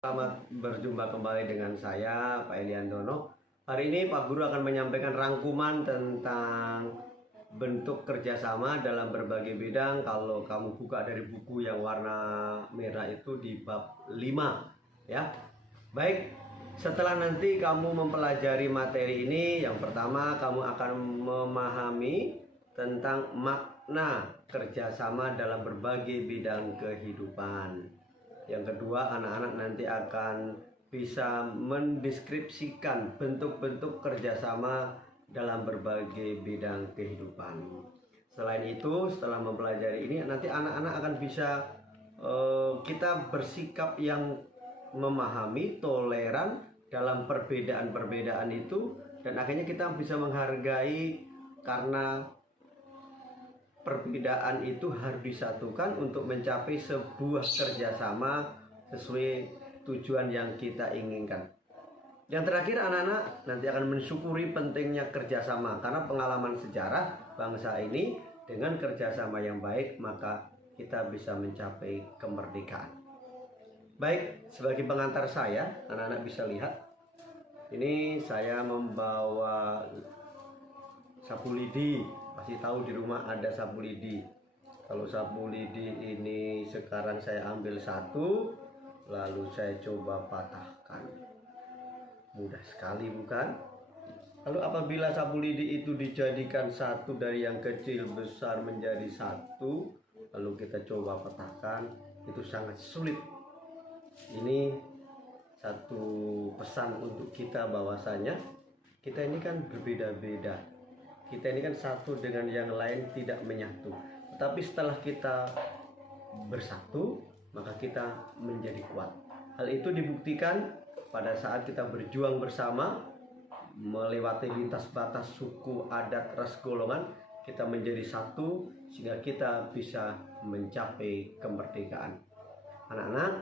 Selamat berjumpa kembali dengan saya, Pak Eliandono. Hari ini Pak Guru akan menyampaikan rangkuman tentang bentuk kerjasama dalam berbagai bidang. Kalau kamu buka dari buku yang warna merah itu di bab 5, ya. Baik, setelah nanti kamu mempelajari materi ini, yang pertama kamu akan memahami tentang makna kerjasama dalam berbagai bidang kehidupan. Yang kedua, anak-anak nanti akan bisa mendeskripsikan bentuk-bentuk kerjasama dalam berbagai bidang kehidupan. Selain itu, setelah mempelajari ini, nanti anak-anak akan bisa kita bersikap yang memahami, toleran dalam perbedaan-perbedaan itu, dan akhirnya kita bisa menghargai karena perbedaan itu harus disatukan untuk mencapai sebuah kerjasama sesuai tujuan yang kita inginkan. Yang terakhir, anak-anak nanti akan mensyukuri pentingnya kerjasama, karena pengalaman sejarah bangsa ini dengan kerjasama yang baik maka kita bisa mencapai kemerdekaan. Baik, sebagai pengantar saya, anak-anak bisa lihat ini saya membawa sapu lidi. Pasti tahu di rumah ada sapu lidi. Kalau sapu lidi ini sekarang saya ambil satu, lalu saya coba patahkan. Mudah sekali, bukan? Lalu apabila sapu lidi itu dijadikan satu dari yang kecil besar menjadi satu, lalu kita coba patahkan, itu sangat sulit. Ini satu pesan untuk kita bahwasanya kita ini kan berbeda-beda. Kita ini kan satu dengan yang lain tidak menyatu. Tetapi setelah kita bersatu, maka kita menjadi kuat. Hal itu dibuktikan pada saat kita berjuang bersama, melewati lintas batas suku, adat, ras, golongan, kita menjadi satu sehingga kita bisa mencapai kemerdekaan. Anak-anak,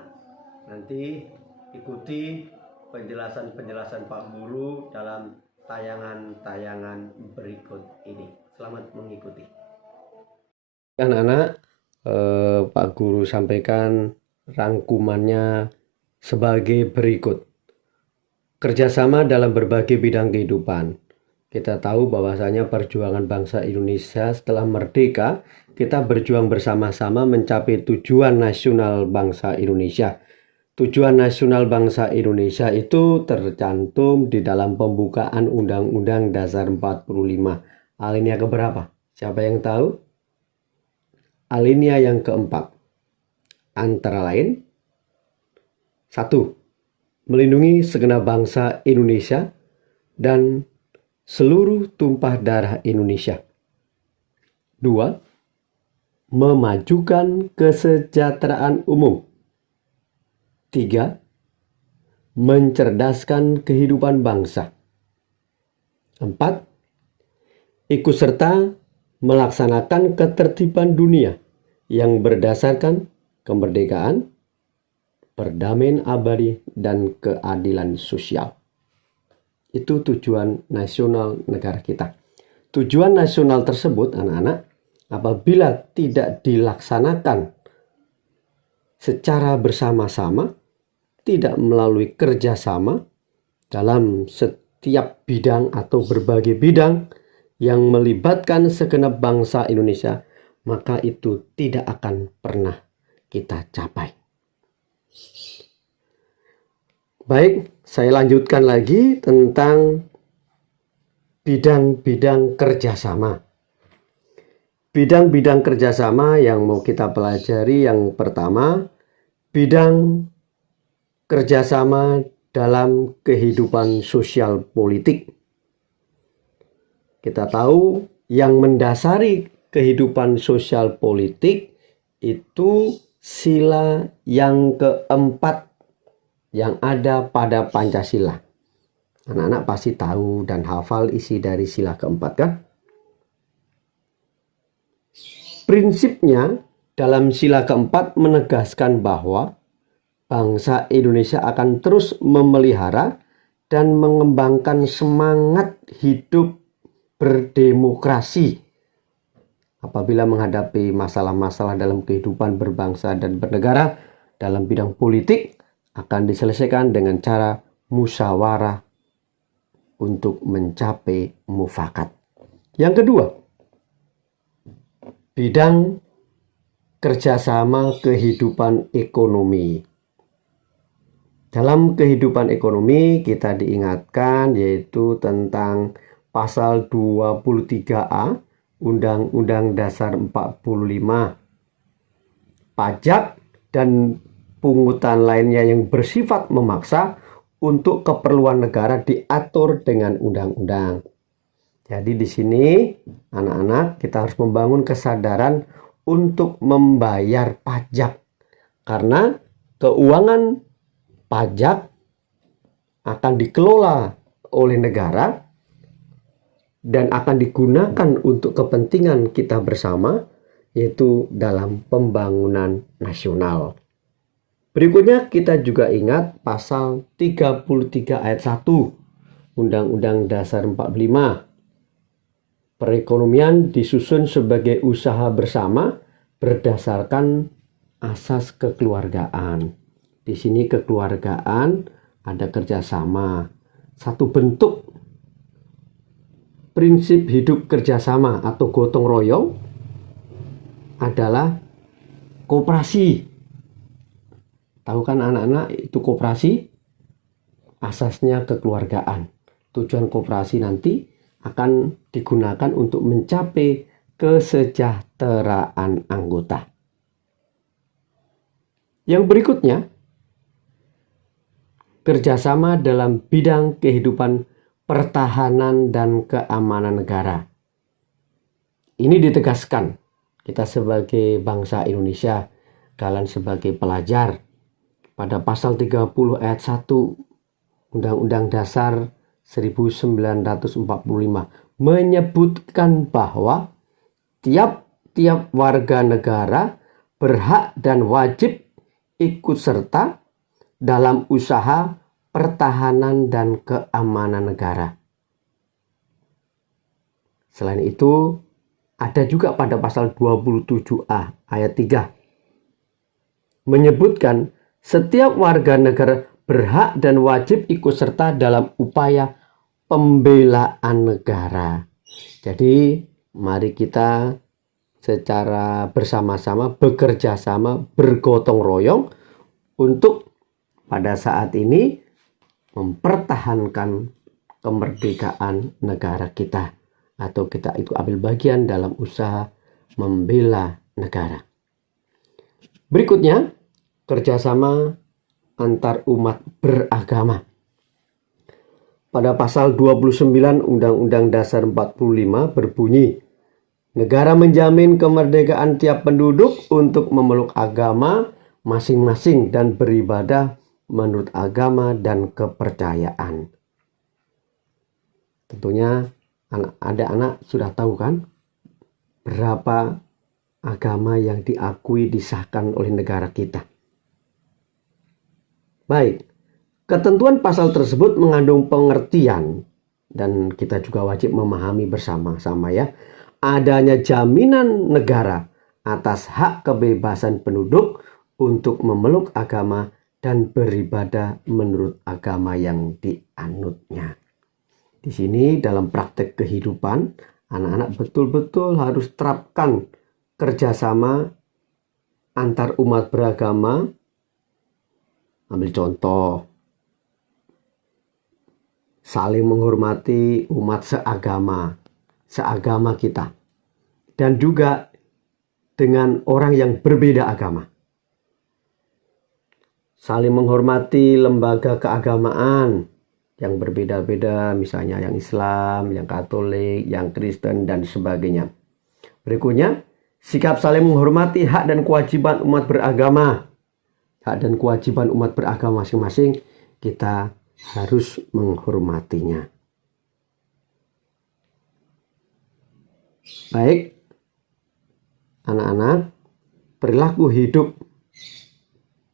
nanti ikuti penjelasan-penjelasan Pak Guru dalam tayangan-tayangan berikut ini. Selamat mengikuti. Anak-anak, Pak Guru sampaikan rangkumannya sebagai berikut. Kerjasama dalam berbagai bidang kehidupan. Kita tahu bahwasanya perjuangan bangsa Indonesia setelah merdeka, kita berjuang bersama-sama mencapai tujuan nasional bangsa Indonesia. Tujuan nasional bangsa Indonesia itu tercantum di dalam pembukaan Undang-Undang Dasar 45. Alinea keberapa? Siapa yang tahu? Alinea yang keempat. Antara lain, 1. Melindungi segenap bangsa Indonesia dan seluruh tumpah darah Indonesia. 2. Memajukan kesejahteraan umum. 3. Mencerdaskan kehidupan bangsa. 4. Ikut serta melaksanakan ketertiban dunia yang berdasarkan kemerdekaan, perdamaian abadi, dan keadilan sosial. Itu tujuan nasional negara kita. Tujuan nasional tersebut, anak-anak, apabila tidak dilaksanakan secara bersama-sama, tidak melalui kerjasama dalam setiap bidang atau berbagai bidang yang melibatkan segenap bangsa Indonesia, maka itu tidak akan pernah kita capai. Baik, saya lanjutkan lagi tentang bidang-bidang kerjasama. Bidang-bidang kerjasama yang mau kita pelajari, yang pertama, bidang kerjasama dalam kehidupan sosial politik. Kita tahu yang mendasari kehidupan sosial politik itu sila yang keempat yang ada pada Pancasila. Anak-anak pasti tahu dan hafal isi dari sila keempat, kan? Prinsipnya dalam sila keempat menegaskan bahwa bangsa Indonesia akan terus memelihara dan mengembangkan semangat hidup berdemokrasi apabila menghadapi masalah-masalah dalam kehidupan berbangsa dan bernegara. Dalam bidang politik akan diselesaikan dengan cara musyawarah untuk mencapai mufakat. Yang kedua, bidang kerjasama kehidupan ekonomi. Dalam kehidupan ekonomi kita diingatkan yaitu tentang pasal 23A Undang-Undang Dasar 45. Pajak dan pungutan lainnya yang bersifat memaksa untuk keperluan negara diatur dengan undang-undang. Jadi di sini anak-anak kita harus membangun kesadaran untuk membayar pajak. Karena keuangan pajak akan dikelola oleh negara dan akan digunakan untuk kepentingan kita bersama, yaitu dalam pembangunan nasional. Berikutnya kita juga ingat pasal 33 ayat 1 Undang-Undang Dasar 45. Perekonomian disusun sebagai usaha bersama berdasarkan asas kekeluargaan. Di sini kekeluargaan ada kerjasama. Satu bentuk prinsip hidup kerjasama atau gotong royong adalah koperasi. Tahu kan anak-anak itu koperasi? Asasnya kekeluargaan. Tujuan koperasi nanti akan digunakan untuk mencapai kesejahteraan anggota. Yang berikutnya, kerjasama dalam bidang kehidupan pertahanan dan keamanan negara. Ini ditegaskan kita sebagai bangsa Indonesia, kalian sebagai pelajar, pada pasal 30 ayat 1 Undang-Undang Dasar 1945 menyebutkan bahwa tiap-tiap warga negara berhak dan wajib ikut serta dalam usaha pertahanan dan keamanan negara. Selain itu, ada juga pada pasal 27A ayat 3 menyebutkan setiap warga negara berhak dan wajib ikut serta dalam upaya pembelaan negara. Jadi, mari kita secara bersama-sama, bekerja sama, bergotong royong untuk pada saat ini mempertahankan kemerdekaan negara kita, atau kita itu ambil bagian dalam usaha membela negara. Berikutnya, kerjasama antar umat beragama. Pada pasal 29 Undang-Undang Dasar 45 berbunyi, negara menjamin kemerdekaan tiap penduduk untuk memeluk agama masing-masing dan beribadah menurut agama dan kepercayaan. Tentunya anak-anak sudah tahu kan berapa agama yang diakui disahkan oleh negara kita. Baik, ketentuan pasal tersebut mengandung pengertian dan kita juga wajib memahami bersama-sama ya, adanya jaminan negara atas hak kebebasan penduduk untuk memeluk agama dan beribadah menurut agama yang dianutnya. Di sini dalam praktek kehidupan, anak-anak betul-betul harus terapkan kerjasama antar umat beragama. Ambil contoh, saling menghormati umat seagama kita, dan juga dengan orang yang berbeda agama. Saling menghormati lembaga keagamaan yang berbeda-beda, misalnya yang Islam, yang Katolik, yang Kristen, dan sebagainya. Berikutnya, sikap saling menghormati hak dan kewajiban umat beragama. Hak dan kewajiban umat beragama masing-masing kita harus menghormatinya. Baik, anak-anak, perilaku hidup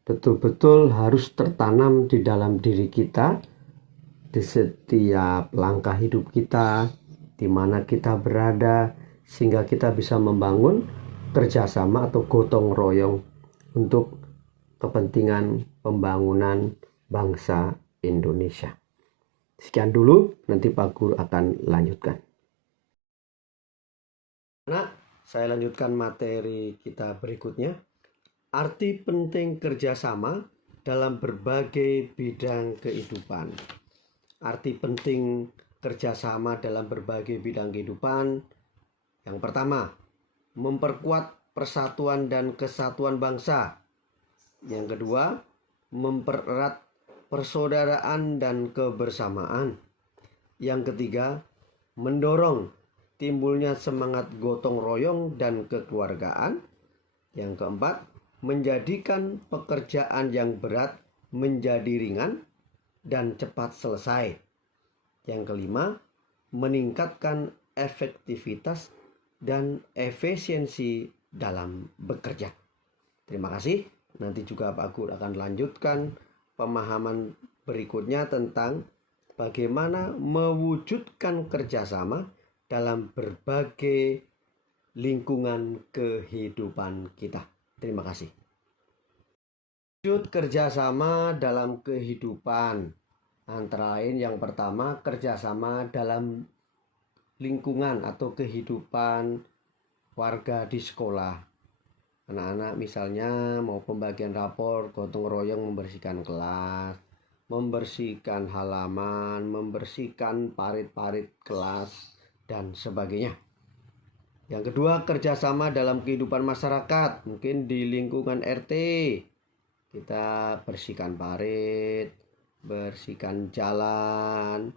betul-betul harus tertanam di dalam diri kita, di setiap langkah hidup kita, di mana kita berada, sehingga kita bisa membangun kerjasama atau gotong royong untuk kepentingan pembangunan bangsa Indonesia. Sekian dulu, nanti Pak Guru akan lanjutkan. Nah, saya lanjutkan materi kita berikutnya. Arti penting kerjasama dalam berbagai bidang kehidupan. Arti penting kerjasama dalam berbagai bidang kehidupan. Yang pertama, memperkuat persatuan dan kesatuan bangsa. Yang kedua, mempererat persaudaraan dan kebersamaan. Yang ketiga, mendorong timbulnya semangat gotong royong dan kekeluargaan. Yang keempat, menjadikan pekerjaan yang berat menjadi ringan dan cepat selesai. Yang kelima, meningkatkan efektivitas dan efisiensi dalam bekerja. Terima kasih. Nanti juga Pak Guru akan lanjutkan pemahaman berikutnya tentang bagaimana mewujudkan kerjasama dalam berbagai lingkungan kehidupan kita. Terima kasih. Wujud kerjasama dalam kehidupan. Antara lain yang pertama, kerjasama dalam lingkungan atau kehidupan warga di sekolah. Anak-anak misalnya mau pembagian rapor, gotong royong membersihkan kelas, membersihkan halaman, membersihkan parit-parit kelas, dan sebagainya. Yang kedua, kerjasama dalam kehidupan masyarakat. Mungkin di lingkungan RT kita bersihkan parit, bersihkan jalan.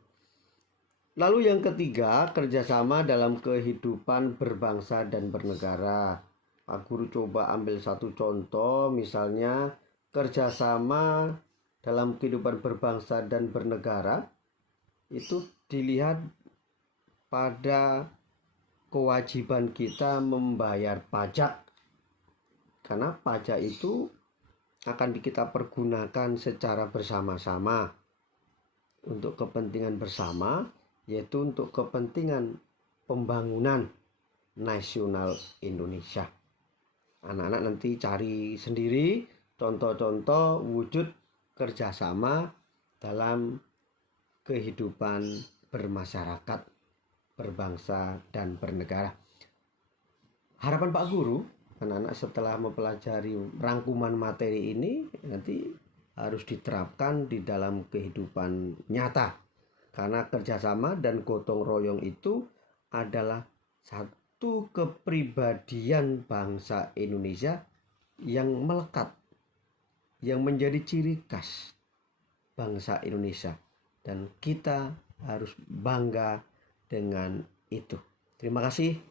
Lalu yang ketiga, kerjasama dalam kehidupan berbangsa dan bernegara. Pak Guru coba ambil satu contoh, misalnya kerjasama dalam kehidupan berbangsa dan bernegara itu dilihat pada kewajiban kita membayar pajak, karena pajak itu akan kita pergunakan secara bersama-sama untuk kepentingan bersama, yaitu untuk kepentingan pembangunan nasional Indonesia. Anak-anak nanti cari sendiri contoh-contoh wujud kerjasama dalam kehidupan bermasyarakat, berbangsa, dan bernegara. Harapan Pak Guru, anak-anak setelah mempelajari rangkuman materi ini nanti harus diterapkan di dalam kehidupan nyata. Karena kerjasama dan gotong royong itu adalah satu kepribadian bangsa Indonesia yang melekat, yang menjadi ciri khas bangsa Indonesia. Dan kita harus bangga dengan itu. Terima kasih.